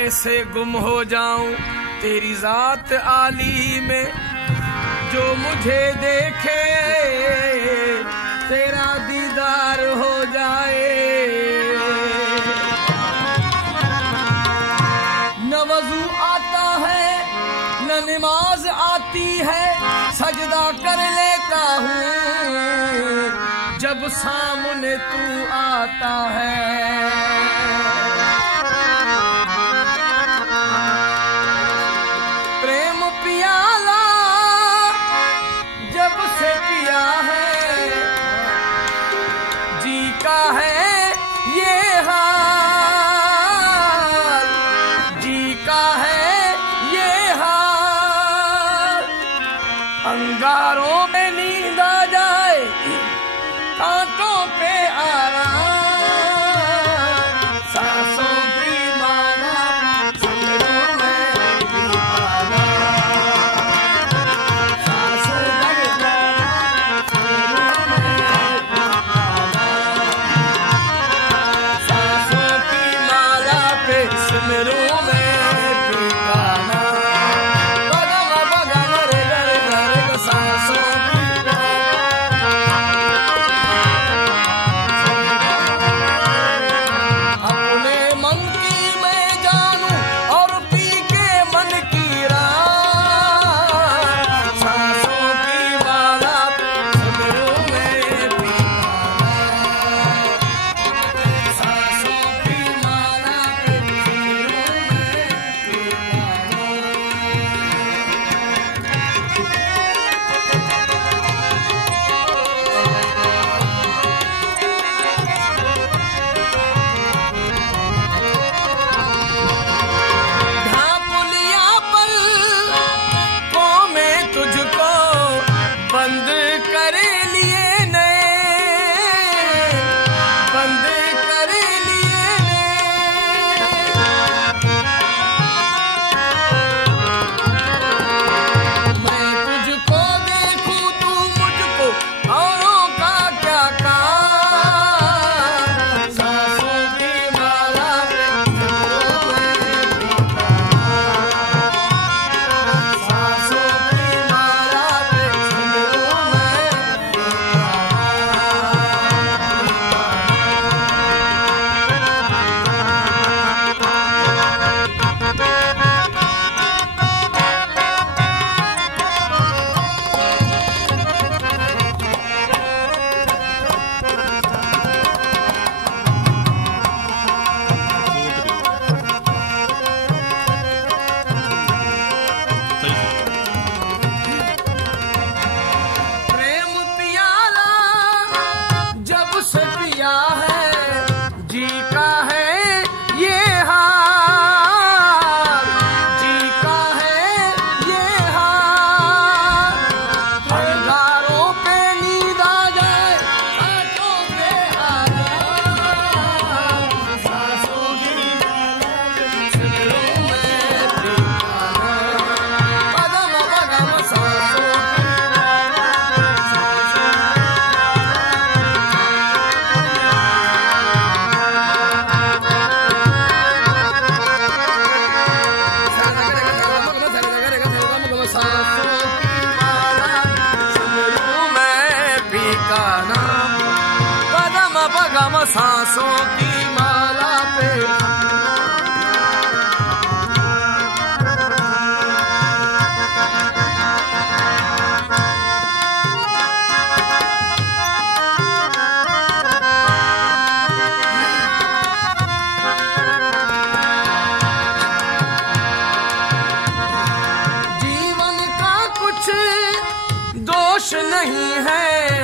ऐसे गुम हो जाऊं तेरी जात आली में, जो मुझे देखे तेरा दीदार हो जाए। न वजू आता है न नमाज आती है, सजदा कर लेता हूँ जब सामने तू आता है। प्रेम पियाला जब से पिया है, जी का है ये हाल, जी का है ये हाल। अंगारों में नींद आ जाए, कांटों पे आराम, सांसों की माला सिमरों में दीवाना, सांसों की माला सांसों की माला पे सिमरों में दीवाना। बगम बगम रे रे रे सांसों सांसों की माला पे जीवन का कुछ दोष नहीं है,